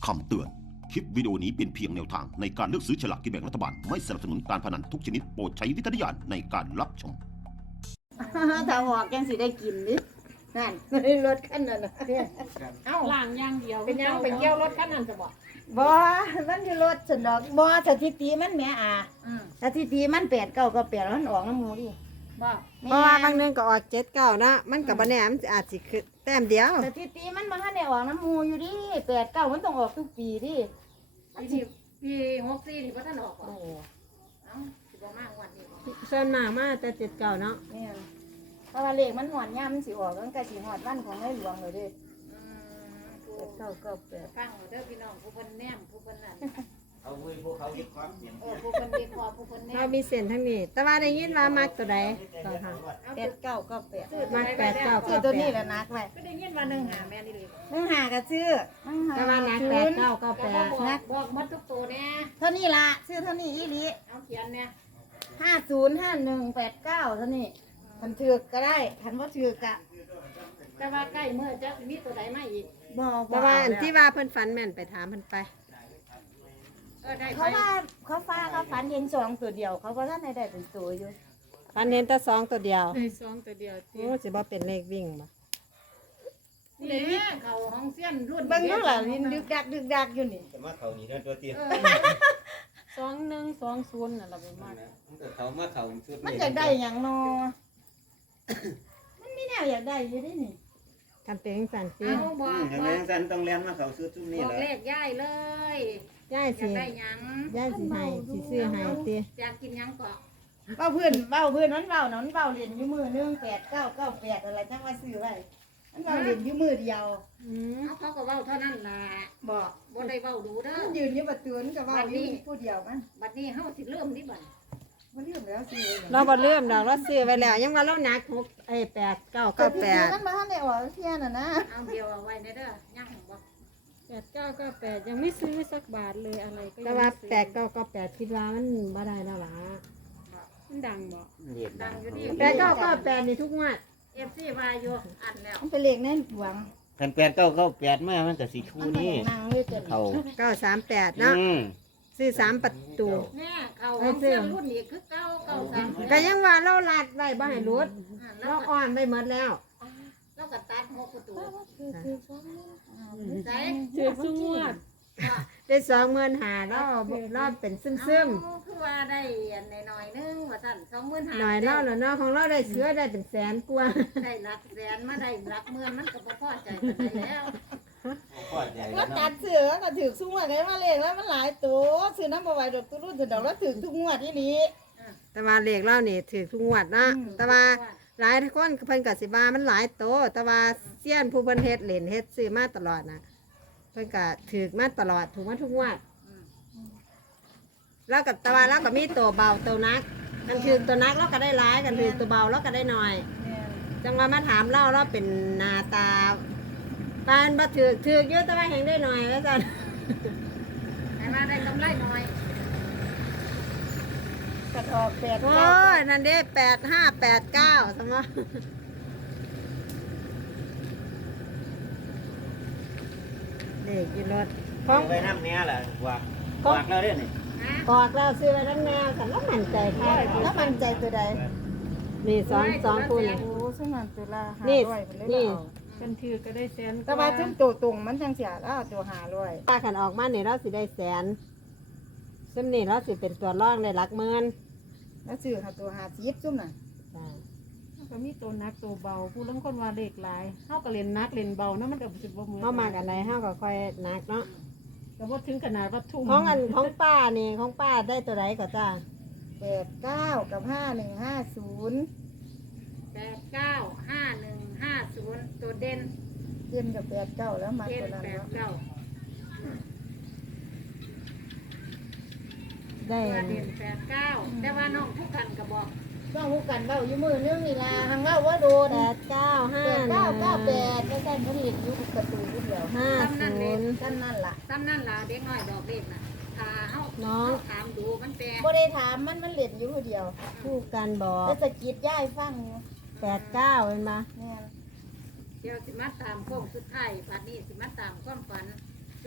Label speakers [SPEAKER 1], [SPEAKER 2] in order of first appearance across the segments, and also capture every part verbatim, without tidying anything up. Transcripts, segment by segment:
[SPEAKER 1] คำเตือน คลิปวิดีโอนี้เป็นเพียงแนวทางในการเลือกซื้อฉลากกินแบ่งรัฐบาล ไม่สนับสนุนการพนันทุกชนิดโปรดใช้วิจารณญาณในการรับชม
[SPEAKER 2] ถ้าหอกยังสิได้กินดินั่นไม่รถขั้นนั่นน่ะ
[SPEAKER 3] เอ้า
[SPEAKER 4] ล่างอย่างเดียว
[SPEAKER 3] เป็นยังเป็นเกี่ยวรถคันนั้นจะบอก
[SPEAKER 2] บ่มันอยู่รถฉันดอกบ่สถิติมันแหม่อ่ะ
[SPEAKER 3] อืม
[SPEAKER 2] สถิติมันแปดเก้าก็แปดมันออกน้ำหมูดิ
[SPEAKER 3] บ่
[SPEAKER 4] เพราะว่าบางนึงก็ออกเจ็ดเก้านะมันกับบันแหนมอาจสิคือแต้มเดียว
[SPEAKER 2] สถิติมันมาให้ได้ออกน้ำหมูอยู่ดิแปดเก้ามันต้องออกทุกปีดิ
[SPEAKER 3] ปีที่ปีหกสี่ที่พ่ท่านออกบ่
[SPEAKER 2] โอ้
[SPEAKER 3] เอ้าสิบ่มากวันนี้บ่
[SPEAKER 4] ส่วนมากมาแต่เจ็ดเก้าเนาะ
[SPEAKER 2] แม่นเพราะว่าเลขมันหอนย่ามมันสิออกตั้งแต่สิหอดวันของในหลวงเลยดิ
[SPEAKER 3] อืมผู้
[SPEAKER 2] แปดเก้าก็แปด
[SPEAKER 3] ฟังเอาเด้อพี่น้องผู้เพิ่นแนมผู้เพิ่นนั่น
[SPEAKER 5] เอาเว้ยพวกเขายึดความเห็น
[SPEAKER 3] เออผู้เพิ่นวิเคราะห์ผู้เพิ่นแน
[SPEAKER 4] เรา
[SPEAKER 3] ม
[SPEAKER 4] มีเส้นทั้งนี้ แต่ว่าได้ยินว่ามักตัวใดต่อค่ะ
[SPEAKER 3] เอา
[SPEAKER 2] แปดเก้าก็แปด
[SPEAKER 3] ซื้อ
[SPEAKER 4] มาแปดเก้า
[SPEAKER 2] ซื้อตัวนี้แหละนักไว้
[SPEAKER 3] ก็ได้ยินว่าหนึ่งหาแม่นี่เลย
[SPEAKER 2] หนึ่งหาก็ซื้อหนึ่งหา
[SPEAKER 4] แต่ว่านักแปดเก้าก็
[SPEAKER 3] ก็
[SPEAKER 4] แป
[SPEAKER 3] บ่
[SPEAKER 4] ด
[SPEAKER 3] บอก
[SPEAKER 2] นัก
[SPEAKER 3] บอกหมดทุกตัวแน่
[SPEAKER 2] เท่านี้ละซื้อเท่านี้อีหลี
[SPEAKER 3] เอาเขียนแน่
[SPEAKER 2] ห้าศูนย์ห้าหนึ่งแปดเก้าเท่านี้ทันถือกก็ได้ทันว่าถือกะ
[SPEAKER 3] แต่ว่าใกล้มื้อจะมีตัวใดมาอีก
[SPEAKER 2] บอก
[SPEAKER 4] แต่ว่าอันที่ว่าเพิ่นฝันแม่นไปถามเพิ่นไป
[SPEAKER 3] เออได้ไป
[SPEAKER 2] เขาว่าเขาฟ้าเขาฝันเห็นสองตัวเดียว เขาก็ท่านได้ได้เป็นตัวอยู่
[SPEAKER 4] ฝันเห็นแต่สองตัวเดียว
[SPEAKER 3] ไอ้สองตัวเดียว
[SPEAKER 4] โอ้สิบ่เป็นเลขวิ่งบ่
[SPEAKER 3] นี่เขาห้องเสี้ยนรุ่น
[SPEAKER 2] เบางนู่นล่ะลินดึกดักดึกดักอยู่นี่
[SPEAKER 5] จะมาเขานี่นั่นตัวเตี้ย
[SPEAKER 3] เออ
[SPEAKER 4] สองหนึ่งสองศูนย์น่ะเราไปมาก
[SPEAKER 5] เขามาเขาชุด
[SPEAKER 2] มันอยากได้อย่างนอมันไม่แน่อยากได้อยู่ดินี่
[SPEAKER 4] กันเป็นสันติ
[SPEAKER 3] เอาบอก
[SPEAKER 5] อย่าง
[SPEAKER 3] บ
[SPEAKER 5] นั้
[SPEAKER 3] อน ก
[SPEAKER 5] สันต้องเลี้ยงมาเขาชุดชุดนี้
[SPEAKER 3] บอก
[SPEAKER 5] แหละ
[SPEAKER 3] เลขย่ายเลย
[SPEAKER 4] ย่าย
[SPEAKER 3] อยา
[SPEAKER 4] สิ
[SPEAKER 3] กได้หยัง
[SPEAKER 4] ย่ายสิให้สิซื้อให้ติ
[SPEAKER 3] อยากกินหยังก็
[SPEAKER 2] เบ้าเพื่อนเบ้าเพื่อนมันเบ้าเนาะมันเบ้าเหรียญอยู่มือหนึงแปดเก้าเก้าแปดอะไรจังว่าซื้อไว้มันเบ้าเหรียญอยู่มือเดียว
[SPEAKER 4] อืม
[SPEAKER 3] เอาเขาก็เว้าเท่านั้นล่ะ
[SPEAKER 2] บอก
[SPEAKER 3] บ่ได้เว้าดูเด้อ
[SPEAKER 2] มันยืนอยู่ประตูนี่ก็เบ้าอยู่ผู้เดียวมัน
[SPEAKER 3] บัดนี้เฮาสิเริ่มนี่บัด
[SPEAKER 2] มันเรื่องแล้วซื้อไว้
[SPEAKER 4] เราบ่เริ่มดอกเราซื้อไว้แล้ว ยังว่าเราหนักหกเอ้ยแปดเก้า
[SPEAKER 2] แต่
[SPEAKER 4] เก้า
[SPEAKER 2] ที่
[SPEAKER 4] แป
[SPEAKER 2] จริง
[SPEAKER 4] ด
[SPEAKER 2] มันมาให้ได้ออกเที่ยน่ะนะ
[SPEAKER 3] เอาเดียวเอาไว้ในเด้อยังบ่
[SPEAKER 6] แปดเก้าเก้าแปดยังไม่ซื้อสักบาทเลยอะไรก็
[SPEAKER 4] แต่
[SPEAKER 6] ยัง
[SPEAKER 4] ว่า
[SPEAKER 6] ไม่ซื้อ
[SPEAKER 4] แปดเก้าเก้าแปดคิดว่ามันบ่ได้แล้วล่ะ
[SPEAKER 6] มันดังบ่
[SPEAKER 5] เรียบ
[SPEAKER 3] ดังอยู่นี่
[SPEAKER 4] แปดเก้าเก้าแปดนี่ทุกงวด
[SPEAKER 3] เอฟซีว่าอยู่อันแล้ว
[SPEAKER 2] มันเป็นเลขในหลวง
[SPEAKER 5] พันแปดเก้าเก้าแปดมามันแต่สีชู
[SPEAKER 2] มันเป็น
[SPEAKER 5] นี่
[SPEAKER 2] นางเลือดจะ
[SPEAKER 5] เขา
[SPEAKER 4] เก้าสามแปดเนาะ
[SPEAKER 5] อืม
[SPEAKER 4] ซื้อสามประตู
[SPEAKER 3] แน่เขาห้องเสี้ยนรุ่นนี้คือเก่าเก่าสาม
[SPEAKER 4] ก็ยังว่าเราลัดไว้บ่ให้รุด
[SPEAKER 3] แล้
[SPEAKER 4] เรา
[SPEAKER 3] วก็
[SPEAKER 4] อ่อนไปหมดแล้ว
[SPEAKER 3] แล้วก็ตัดหกประตูใส่
[SPEAKER 6] เจอซุ้งวด
[SPEAKER 4] ได้สองหมื่นหาเราเราเป็นซึมซึม
[SPEAKER 3] เอาคือว่าได้อันหน่อยๆนึงว่าซั่นสองหมื่นห้า
[SPEAKER 4] ๆหน่อยเราแล้วเนาะของเราได้เชื้อได้เป็นแสนกว่า
[SPEAKER 3] ได้หลักแสนมาได้หลักหมื่นมันก็บ่พอใจปานใดแล้ว
[SPEAKER 5] พ่อใหญ่
[SPEAKER 2] แล้ว
[SPEAKER 5] เนาะ
[SPEAKER 2] ตัดเสือก็ถือซุ้งว่าไงว่าเลขแล้วมันหลายตัวซื้อน้ำบวายดอกตุ้รุ่นถึงดอกแล้วถือทุกงวดที่นี้
[SPEAKER 4] แต่ว่าเลขเรานี่ถือทุกงวดเนาะ
[SPEAKER 2] อืม
[SPEAKER 4] แต่ว่าหลายคนเพิ่นก็สิว่ามันหลายโตแต่ว่าเซียนผู้เพิ่นเฮ็ดเล่นเฮ็ดซื้อมาตลอดนะเพิ่นก็ถือมาตลอดถูกมาทุกงวดแล้วกับแต่ว่าเราก็มีตัวเบาตัวนักกันถือตัวนักเราก็ได้หลายกันถือตัวเบาเราก็ได้น้อย จังว่ามาถามเราเราเป็นหน้าตาปานบ่ถือถือเยอะแต่ว่าแห่งได้หน่อยแล้วกัน
[SPEAKER 3] แต่ว่าได้กำไรหน่อย
[SPEAKER 2] กระทอกแปด
[SPEAKER 4] โอ้
[SPEAKER 2] เก้าย
[SPEAKER 4] นั่นเด้แปดห้าแปดเก้าสมมติเด็กอยู่รถของ
[SPEAKER 5] ไปน้ำเนี้ยแหละวากวากแล้วเด้นี่
[SPEAKER 3] นะ
[SPEAKER 4] กอดเราซื้อไว้ทั้งแนวกันแล้วมั่นใจค่ะ
[SPEAKER 2] แล้วมันใจตัวใด
[SPEAKER 4] นี่สองสองคุณ
[SPEAKER 2] โอ้ซึ่งมันตัวละห้า
[SPEAKER 4] นี่
[SPEAKER 2] ร้อยเป็นเลย
[SPEAKER 4] นี่
[SPEAKER 2] เอา
[SPEAKER 6] กันถือก็ได้แสน
[SPEAKER 2] แต่ว่าถึงตัวตรงมันจังเสียแล้วตัวหาร้อย
[SPEAKER 4] ถ้าขันออกมาเนี่ยเราสิได้แสนซึ่งนี่เราสิเป็นตัวร่องได้หลักหมื่น
[SPEAKER 2] แล้วซื้อหาตัวหาสิบซุ่มน่ะ
[SPEAKER 4] จ้ะ
[SPEAKER 6] ก็มีตัวนักตัวเบาผู้ลางคนว่าเลขหลายเฮาก็เล่นนักเล่นเบาเนาะมันก็สิบ่เหมือน
[SPEAKER 4] เข้ามากันไหนห้าก็ค่อยหนักเนาะ
[SPEAKER 6] ก็บ่ถึงขนาดว่าทุ่ม
[SPEAKER 4] ของอันของป้านี่ของป้าได้ตัวไหนก็จ้า
[SPEAKER 2] แปดเก้ากับห้าหนึ่งห้าศูนย์
[SPEAKER 3] แปดเก้าห้าหนึ่งห้าศูนย์ตัวเด่น
[SPEAKER 2] เย็นกับแปดเก้าแล้วมา
[SPEAKER 3] เด่น
[SPEAKER 2] ตัวนั้น
[SPEAKER 3] แปด
[SPEAKER 2] แล้ว
[SPEAKER 3] เก้า
[SPEAKER 4] ได้
[SPEAKER 3] ตัวเด่นแปดเก้าแต่ว่าน้องผู้กันก็บอก
[SPEAKER 2] ต้องหูกันเบ้าอยู่มือนึงนี่ล่ะหังเล่าว่าโดน
[SPEAKER 4] แปดเก้าห้า
[SPEAKER 2] แปด
[SPEAKER 4] หนึ่
[SPEAKER 2] เก้าง เก้าแปดไม่ใช่ผลิตอยู่ประตูผู้เดียว
[SPEAKER 4] ห้าศูนย์
[SPEAKER 2] ท่านนั่นล่ะ
[SPEAKER 3] ซ้ำนั่นล่ะเด็กน้อยดอกเด็กน่ะถ้าเฮา
[SPEAKER 4] น้อง
[SPEAKER 3] เฮาถามดูมันแปล
[SPEAKER 2] บ่ได้ถามมันมันเล่นอยู่ผู้เดียว
[SPEAKER 4] คู่กันบอก
[SPEAKER 2] แต่สะกิดย่ายฟังอยู่
[SPEAKER 4] แปดเก้าเป็นมา
[SPEAKER 2] แม่น
[SPEAKER 3] เดี๋ยวสิมาตามโค้งสุดท้ายบัดนี้สิมาตามความฝันสุ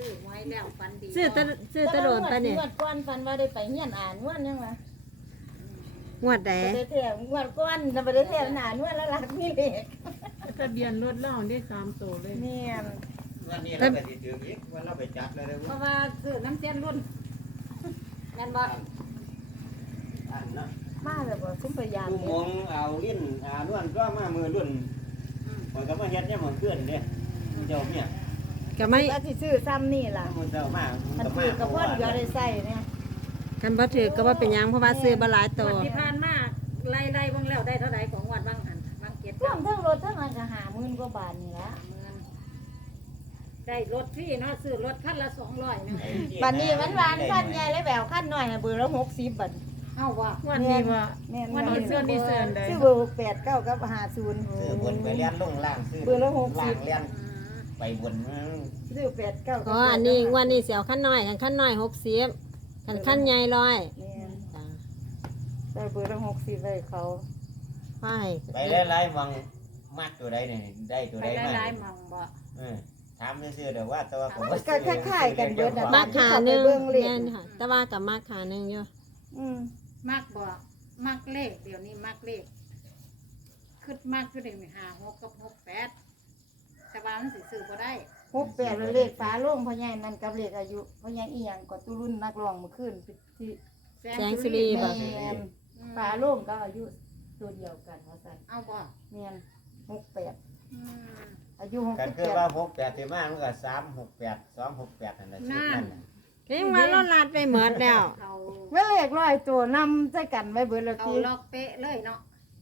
[SPEAKER 3] ซื้อไว้แล้วฟันดี
[SPEAKER 4] ซื้อตะซื้อตะโดนไปเนี่ย
[SPEAKER 2] งวดก้อนฟันว่าได้ไปเฮียนอ่านงวดยังวะ
[SPEAKER 4] งวดใด
[SPEAKER 2] บ่ได้แถมงวดก้อนแต่บ่ได้แถมหนานวดแล้วรักนี่เลข
[SPEAKER 6] ทะเบียนรถเล่าได้สามตัวเลย
[SPEAKER 2] แม่น
[SPEAKER 5] วันนี้เราไปสิถืออีกวันเราไปจัดเลยเด้อ
[SPEAKER 3] เพราะว่าซื้อน้ำเส้นรุ่นนั่นบ่
[SPEAKER 5] อันเนาะ
[SPEAKER 2] มาแล้วบ่ซุ่มพยายาม
[SPEAKER 5] ดูมงเอาลิ้นอ่านวลก็มามือรุ่นมันก็มาเฮ็ดเนี่ยมันเพื่อนเด้เจ้าเนี่ย
[SPEAKER 4] ก็ไม่
[SPEAKER 2] ก็สิซื้อซ้ำนี่ล่ะ
[SPEAKER 5] มันเจ้ามามัน
[SPEAKER 2] มัน
[SPEAKER 5] ก็
[SPEAKER 2] ถื
[SPEAKER 5] มา
[SPEAKER 2] อกับพ่อเดี๋ยวได้ใส่เนี่ย
[SPEAKER 4] กันบ่ถือก็บ่เป็นหยังเพราะว่าซื้อบ่หลายตัว
[SPEAKER 3] ที่ผ่านมาไล่ไล่ๆเบิ่งแล้วได้เท่าไหร่ของวัดบางหันบางเกียรติ
[SPEAKER 2] รวมทั้งรถทั้งอันก็ห้าหมื่นกว่าบาทนี่ละ
[SPEAKER 3] เงินได้รถที่เนาะซื้อรถคันละสองร้อยนึง
[SPEAKER 2] บัดนี้มันหวานคันใหญ่แล้วแบวคันน้อยน่ะเบอร์ละหกสิบบัด
[SPEAKER 3] เอ้าว่า
[SPEAKER 6] วันนี้ว่า
[SPEAKER 2] แม่น
[SPEAKER 6] วันนี้เสื้อนี่เสื้ออันใด
[SPEAKER 2] ซื้อเบอร์แปดเก้ากับห้าศูนย์
[SPEAKER 5] ซื้อบนไปเลี้ยนลงล่างซื้อ
[SPEAKER 2] เบอร์ละหกสิบ
[SPEAKER 5] ล่างเลี้ยนไปบน
[SPEAKER 2] ซื้อแปดเก้า
[SPEAKER 4] อ๋ออันนี้งวันนี้เสียวขั้นน้อยคันขั้นน้อยหกสิบคันขั้นใหญ่ร้อย
[SPEAKER 2] แม่น
[SPEAKER 4] จ้ะ
[SPEAKER 2] ได้เบอร์ละหกสิบไว้เขา
[SPEAKER 4] ไป
[SPEAKER 5] ไปได้หลายวังมัดตัวใดนี่ได้ตัว
[SPEAKER 3] ไป
[SPEAKER 5] ใดมา
[SPEAKER 3] ไล่ๆมองบ่
[SPEAKER 5] เออถามซื่อๆเดี๋ยวว่าแต่ว่าผม
[SPEAKER 2] มันก็คล้ายๆกันเบิดน่ะ
[SPEAKER 4] มาขาหนึง
[SPEAKER 2] เบิ่งเลข
[SPEAKER 4] แม่นค่ะ แต่ว่ากับมาขาหนึงอยู่
[SPEAKER 2] อืม
[SPEAKER 3] มักบ่มักเลขเดี๋ยวนี้มักเลขขึ้นมากขึ้นเลยห้าหกกับหกแปดแต่ว่ามันสิซื้อบ่ได้
[SPEAKER 2] หกแปดเลขฟ้าโล่งพ่อใหญ่นั่นกับเลขอายุพ่อใหญ่อีหยังก็ตุรุ่นนักร้องเมื่อคืนที่
[SPEAKER 4] แสงสุรี
[SPEAKER 2] แม่
[SPEAKER 4] บ่
[SPEAKER 2] นฟ้าโล่งก็อายุตัวเดียวกันว่าซั่น
[SPEAKER 3] เอาบ่
[SPEAKER 2] แม่นหกแปด
[SPEAKER 3] อืม
[SPEAKER 2] อายุหก
[SPEAKER 5] กัน
[SPEAKER 2] สิบ
[SPEAKER 5] คือ
[SPEAKER 2] แปด
[SPEAKER 5] ว่าหกแปดที่มามันก็สามหกแปดสองหกแปดนั่นแหละชุดนั้นน่ะ
[SPEAKER 4] ก็ยังว่าเราลาดไปหมดแล้ว
[SPEAKER 3] เขา
[SPEAKER 2] เมื่อเลขร้อยตัวนำใจกันไว้เบิดแล้ว
[SPEAKER 3] เขา
[SPEAKER 2] ที
[SPEAKER 3] ล็อกเป๊ะเลยเนาะ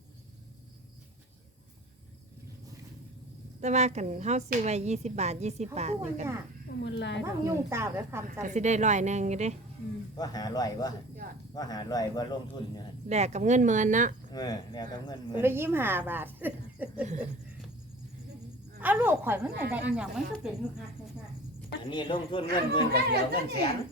[SPEAKER 4] แต่ว่ากันเฮาซื้อไว้ยี่สิบบาทยี่สิบ
[SPEAKER 2] เขา
[SPEAKER 4] บาท
[SPEAKER 2] พูด
[SPEAKER 4] นี่
[SPEAKER 2] ว่า
[SPEAKER 4] ก็
[SPEAKER 2] เนี่ย
[SPEAKER 6] มันลาย
[SPEAKER 2] มันยุ่งตาแล้วคำ
[SPEAKER 4] ก็
[SPEAKER 2] จำ
[SPEAKER 4] สิได้ร้อยหนึงอยู่เด้
[SPEAKER 6] อืม
[SPEAKER 5] ว่าหาร้อยว่า
[SPEAKER 3] สุดยอด
[SPEAKER 5] ว่าหาร้อยว่าลงทุนเนี่ย
[SPEAKER 4] แลกกับเงินหมื่นเนาะ
[SPEAKER 5] เออแล้วก็เงินหมื
[SPEAKER 2] คนละยี่สิบห้าบาท เอาลูกข่อยมันได้อีหยังมันก็เป็นลูกค้าใช่
[SPEAKER 5] อันนี้ลงทุนเงินหมื่นกับเดียวเงินแสน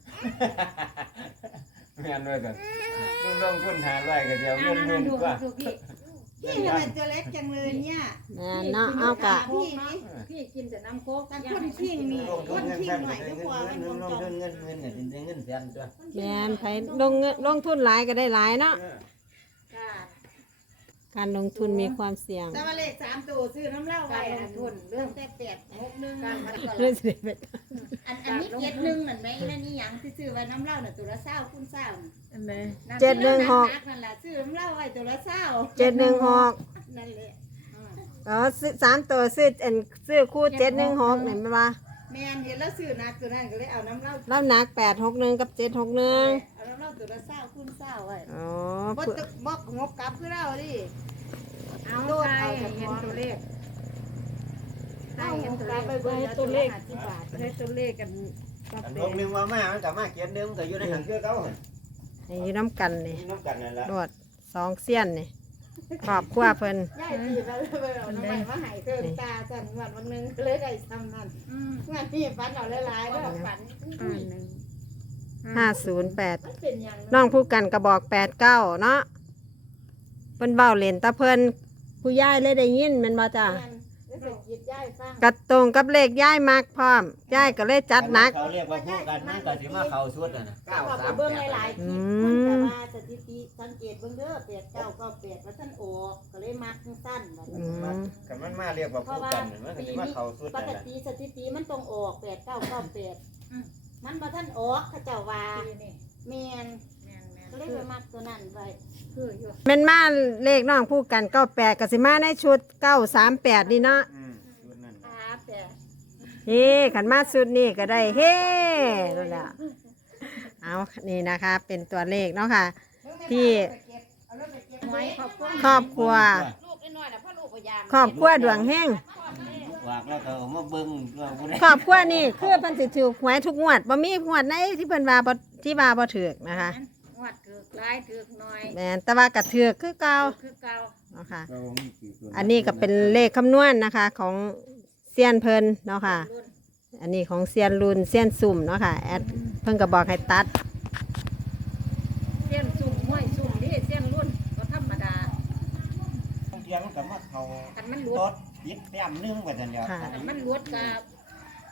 [SPEAKER 3] เออ
[SPEAKER 5] แม่นด้วยกันลงทุนหาร้อยกับเดียวเงินหมื่น
[SPEAKER 3] ดู
[SPEAKER 5] กว่า
[SPEAKER 3] ดูพี่
[SPEAKER 2] พี่ทำไมตัวเล็กจังเลยเนี่ย
[SPEAKER 4] แม่นเนาะเอากะ
[SPEAKER 3] พี่นี่พี่กินแต่น้ำโค้ก
[SPEAKER 2] แต่คนทิ้งนี่
[SPEAKER 5] ลงทุ
[SPEAKER 2] คน น
[SPEAKER 5] เงิน
[SPEAKER 2] ทิ้
[SPEAKER 5] แส
[SPEAKER 2] ง
[SPEAKER 5] น
[SPEAKER 2] หน่อย
[SPEAKER 5] เงิ
[SPEAKER 2] ก็
[SPEAKER 5] น
[SPEAKER 2] พอมัน
[SPEAKER 5] เงิ
[SPEAKER 2] คน
[SPEAKER 5] นล
[SPEAKER 2] จ
[SPEAKER 5] ง
[SPEAKER 2] น
[SPEAKER 5] ทุนเงินเงินเนี่ยเป็นเงินแสนตัว
[SPEAKER 4] แม่นไผลงเงินลงทุนหลายก็ได้หลายเนาะ
[SPEAKER 3] จ้า
[SPEAKER 4] การลงทุนมีความเสี่ยง
[SPEAKER 2] แต่ว่าเลขสามตัวซื้อน้ำเหล้าไว้
[SPEAKER 3] การลงทุนเรื่อง
[SPEAKER 2] แต่แปดหกหนึ่ง
[SPEAKER 3] การพัฒนา
[SPEAKER 4] เรื่องสิได้ไป
[SPEAKER 2] อันอันนี้เจ็ดหนึ่งนั่นไหมนั่นนี่หยังที่ซื้อไว้น้ำเหล้าน่ะตัวละเศร้าคุณเศร้า
[SPEAKER 6] อันใด
[SPEAKER 4] เจ็ดหนึ่งหก
[SPEAKER 2] นั่นแหละซื้อน้ำเหล้าไว้ตัวละเศร้า
[SPEAKER 4] เจ็ดหนึ่งหก
[SPEAKER 2] นั่นแหละ
[SPEAKER 4] อ๋อซื้อสามตัวซื้ออันซื้อคู่เจ็ดหนึ่งหกนี่แม่นว่า
[SPEAKER 2] แม่นเห็นแล้วซื้อนักตัวนั้นก็เลยเอาน้ำเหล้า
[SPEAKER 4] แล้วหนักแปดหกหนึ่งกับเจ็ดหกหนึ่ง
[SPEAKER 2] เอาน้ำเหล้าตัวละเศร้าคุณเศร้าไว้
[SPEAKER 4] อ๋อ
[SPEAKER 2] บ่
[SPEAKER 4] เพื่อ
[SPEAKER 2] ตึกบ่งบกลับคือเราดิ
[SPEAKER 3] เอาใครเห็นตัวเลขใคร
[SPEAKER 2] เอา
[SPEAKER 3] เห็น
[SPEAKER 2] งบ
[SPEAKER 3] ตัว
[SPEAKER 2] ก
[SPEAKER 3] เล
[SPEAKER 2] ลับ
[SPEAKER 3] ข
[SPEAKER 2] ไปเบิ่งแล้วตัวละห้าสิบบาท
[SPEAKER 6] ได้ตัวเลขกันกับ
[SPEAKER 5] อัน
[SPEAKER 6] เด็
[SPEAKER 5] พวกนึงว่ามามันก็มาเกียนนึงก็อยู่ในหันเกือเก่าหั่น
[SPEAKER 4] ให้อยู่น้ำกันนี่
[SPEAKER 5] น้ำกันนั่นแหละ
[SPEAKER 4] รวดสองเสี้ยนนี่ขอบครัวเพิ่น
[SPEAKER 2] ยายตีไปเลยเอาน้ำใหม่มาให้เพิ่มตาสั่นวันวันหนึงก็เลยได้ซ้ำนั่น
[SPEAKER 3] อืม
[SPEAKER 2] งานนี่ฝันเอาหลายๆเด้อฝัน
[SPEAKER 6] อ่าหนึ่ง
[SPEAKER 4] ห้าศูนย์แปด
[SPEAKER 2] มันเป็นหยัง
[SPEAKER 4] น้องผู้กันกระบอกแปดเก้าเนาะเพิ่นเบ้าเล่นตาเพิ่นผู้ย่ายเลยได้ยินแมันบ่จ้ะ
[SPEAKER 2] แม่นแล้วก็คิดยายฟัง
[SPEAKER 4] กระตรงกับเลขย่ายมักพร้อมย่ายก็เลยจัดหนัก
[SPEAKER 5] เขาเรียกว่าพูดกันมันก็สิมาเข้าสุดน่ะนะ
[SPEAKER 2] ก็
[SPEAKER 5] เก้า
[SPEAKER 2] บอก
[SPEAKER 5] สา
[SPEAKER 2] ไป
[SPEAKER 5] ม
[SPEAKER 2] เบิ่ง
[SPEAKER 5] แปด
[SPEAKER 2] หลายๆคลิป
[SPEAKER 4] อื
[SPEAKER 2] มัน
[SPEAKER 4] ม
[SPEAKER 2] แต่ว่าสถิติสังเกตเบิ่งเด้อแปดเก้าก็แปดว่าท่านออกก็เลยมักสั้นแบบ
[SPEAKER 4] อื
[SPEAKER 2] นี้
[SPEAKER 4] ม
[SPEAKER 5] กันมันมาเรียกว่า
[SPEAKER 2] เพ
[SPEAKER 5] พู
[SPEAKER 2] ราะ
[SPEAKER 5] ด
[SPEAKER 2] ว่า
[SPEAKER 5] กันมันก็
[SPEAKER 2] ปี
[SPEAKER 5] สิมา
[SPEAKER 2] นี้
[SPEAKER 5] เข้าสุด
[SPEAKER 2] ป
[SPEAKER 5] นั่น
[SPEAKER 2] ก
[SPEAKER 5] แหละ
[SPEAKER 2] ติสถิติมันต้องออกแปดเก้าก็แปดมันบ่ท่านออกเขาเจ้าว่า
[SPEAKER 3] นี่นี่
[SPEAKER 2] แม่น
[SPEAKER 3] แม่นแม่น
[SPEAKER 2] ก็เลยไปมักตัวนั้นไว้
[SPEAKER 3] คืออยู่
[SPEAKER 4] แม่นมาเลขน้องผู้กันเก้าแปดก็สิมาในชุดเก้าสามแปดนี่เนาะ
[SPEAKER 5] อืมสุดนั่น
[SPEAKER 2] อาแต่
[SPEAKER 4] เฮ้ขันมาสุดนี่ก็ได้เฮ้นั่นแหละเอานี่นะคะ เป็นตัวเลขเนาะค่ะ ที่
[SPEAKER 3] ไว้ขอบคุณ
[SPEAKER 4] ครอบครัว
[SPEAKER 2] ลูกน้อยๆน่ะพ่อลูกพยายาม
[SPEAKER 4] ครอบครัวดวงแห้ง
[SPEAKER 5] วากแล้วก็เอามาเบิ่งว่าบ่ได้
[SPEAKER 4] ครอบครัวนี่คือเพิ่นสิถูกหวยทุกงวดบ่มีงวดไหนที่เพิ่นว่าบ่ที่ว่าบ่ถูกนะคะ
[SPEAKER 3] งวดถือกหลายถือกน้อย
[SPEAKER 4] แม่นแต่ว่าก็ถูกคือเก่า
[SPEAKER 3] คือเก่า
[SPEAKER 4] เนาะค่ะ
[SPEAKER 5] ก็มีกี่ตัว
[SPEAKER 4] อันนี้ก็เป็นเลขคำนวณนะคะ ของเซียนเพิ่นเนาะค่ะ
[SPEAKER 3] รุ่น
[SPEAKER 4] อันนี้ของเซียนรุนเซียนสุ่มเนาะค่ะแอดเพิ่นก็บอกให้ตัด
[SPEAKER 3] เส้นสุ่มห้วยสุ่มนี่เส้นรุ่นก็ธรรมดา
[SPEAKER 5] บางเทียมันก็มาเข้า
[SPEAKER 3] กันมันหลุ
[SPEAKER 5] ต
[SPEAKER 3] ด
[SPEAKER 5] ดยิบแต้มหนึงว่าซั่นเดียว
[SPEAKER 4] ค่ะ
[SPEAKER 3] กันมันหลุดกับ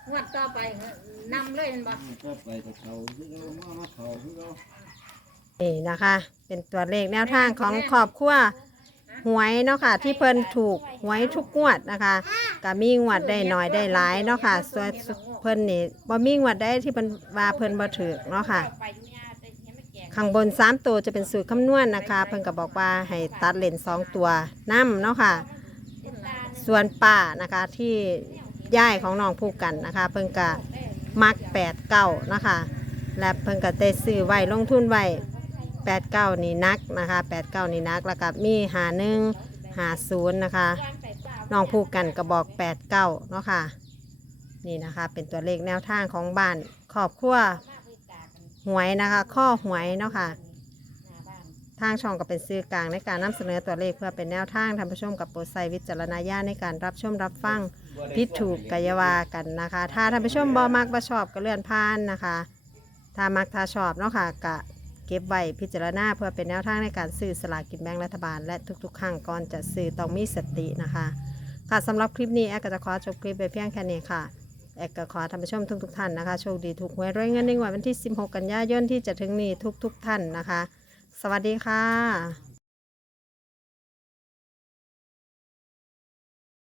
[SPEAKER 3] งวดต่อไปนำเลยเห็นบ่
[SPEAKER 5] ก็ไปกับเขาที่เรามามาเขาที่เรา
[SPEAKER 4] นี่นะคะ เป็นตัวเลขแนวทางของครอบครัวหวยเนาะค่ะที่เพิ่นถูกหวยทุกงวดนะคะก็มีงวดได้หน่อยได้หลายเนาะค่ะส่วนเพิ่นนี่บ่มีงวดได้ที่เพิ่นว่าเพิ่นบ่ถูกเนาะค่ะข้างบนสามตัวจะเป็นสูตรคำนวณนะคะ เพิ่นก็บอกว่าให้ตัดเลนสองตัวนํเนาะค่ะส่วนป่านะคะที่ย่ายของน้องผู้กันนะคะ เพิ่นก็มักแปดเก้านะคะและเพิ่นก็ได้ซื้อไว้ลงทุนไว้แปดเก้านี่นักนะคะแปดเก้านี่นักแล้วก็มีหาหนึ่งหาศูนย์นะคะน้องผู้กันก็บอกแปดเก้าเนาะค่ะนี่นะคะเป็นตัวเลขแนวทางของบ้านครอบครัวหวยนะคะข้อหวยเนาะค่ะทางช่องก็เป็นสื่อกลางในการนำเสนอตัวเลขเพื่อเป็นแนวทางท่านผู้ชมกับโปรดใช้วิจารณญาณในการรับชมรับฟังพิดถูกกายวากันนะคะ ถ้าท่านผู้ชมบ่มักบ่ชอบก็เลื่อนผ่านนะคะ ถ้ามักถ้าชอบเนาะค่ะกะเก็บไว้พิจารณาเพื่อเป็นแนวทางในการซื้อสลากกินแบ่งรัฐบาลและทุกๆ ครั้งก่อนจะซื้อต้องมีสตินะคะค่ะสำหรับคลิปนี้แอดก็จะขอจบคลิปไปเพียงแค่นี้ค่ะแอดก็ขอท่านผู้ชมทุกๆท่านนะคะโชคดีถูกหวยรวยเงินในวันที่สิบหกกันยายนที่จะถึงนี้ทุกๆท่านนะคะ สวัสดีค่ะ